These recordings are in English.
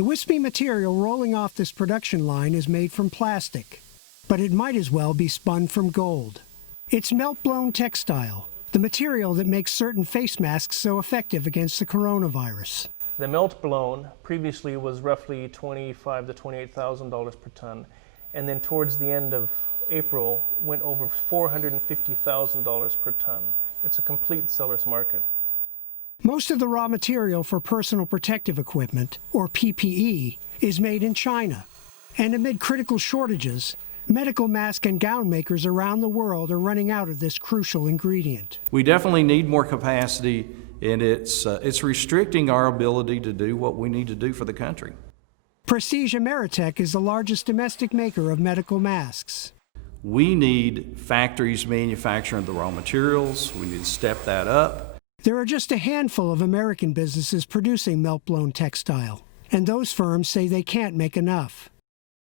The wispy material rolling off this production line is made from plastic, but it might as well be spun from gold. It's melt-blown textile, the material that makes certain face masks so effective against the coronavirus. The melt-blown previously was roughly $25,000 to $28,000 per ton, and then towards the end of April went over $450,000 per ton. It's a complete seller's market. Most of the raw material for personal protective equipment, or PPE, is made in China. And amid critical shortages, medical mask and gown makers around the world are running out of this crucial ingredient. We definitely need more capacity, and it's restricting our ability to do what we need to do for the country. Prestige AMERITECH is the largest domestic maker of medical masks. We need factories manufacturing the raw materials. We need to step that up. There are just a handful of American businesses producing melt-blown textile, and those firms say they can't make enough.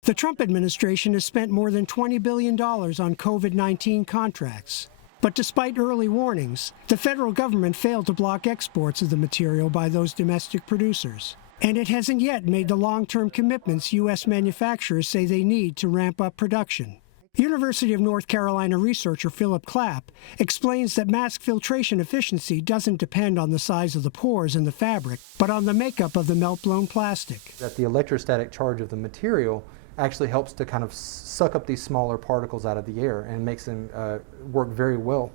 The Trump administration has spent more than $20 billion on COVID-19 contracts. But despite early warnings, the federal government failed to block exports of the material by those domestic producers. And it hasn't yet made the long-term commitments U.S. manufacturers say they need to ramp up production. University of North Carolina researcher Phillip Clapp explains that mask filtration efficiency doesn't depend on the size of the pores in the fabric, but on the makeup of the melt-blown plastic. That the electrostatic charge of the material actually helps to kind of suck up these smaller particles out of the air and makes them work very well.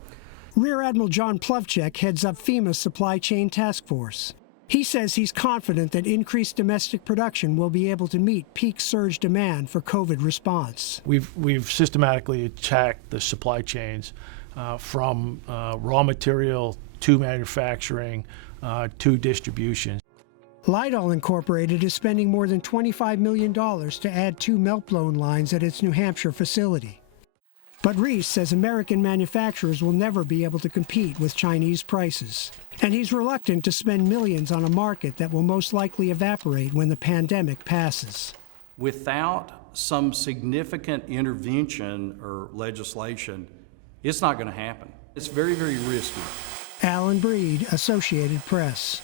Rear Admiral John Plovchek heads up FEMA's supply chain task force. He says he's confident that increased domestic production will be able to meet peak surge demand for COVID response. We've systematically attacked the supply chains from raw material to manufacturing to distribution. Lidl Incorporated is spending more than $25 million to add 2 melt-blown lines at its New Hampshire facility. But Reese says American manufacturers will never be able to compete with Chinese prices. And he's reluctant to spend millions on a market that will most likely evaporate when the pandemic passes. Without some significant intervention or legislation, it's not going to happen. It's very, very risky. Alan Breed, Associated Press.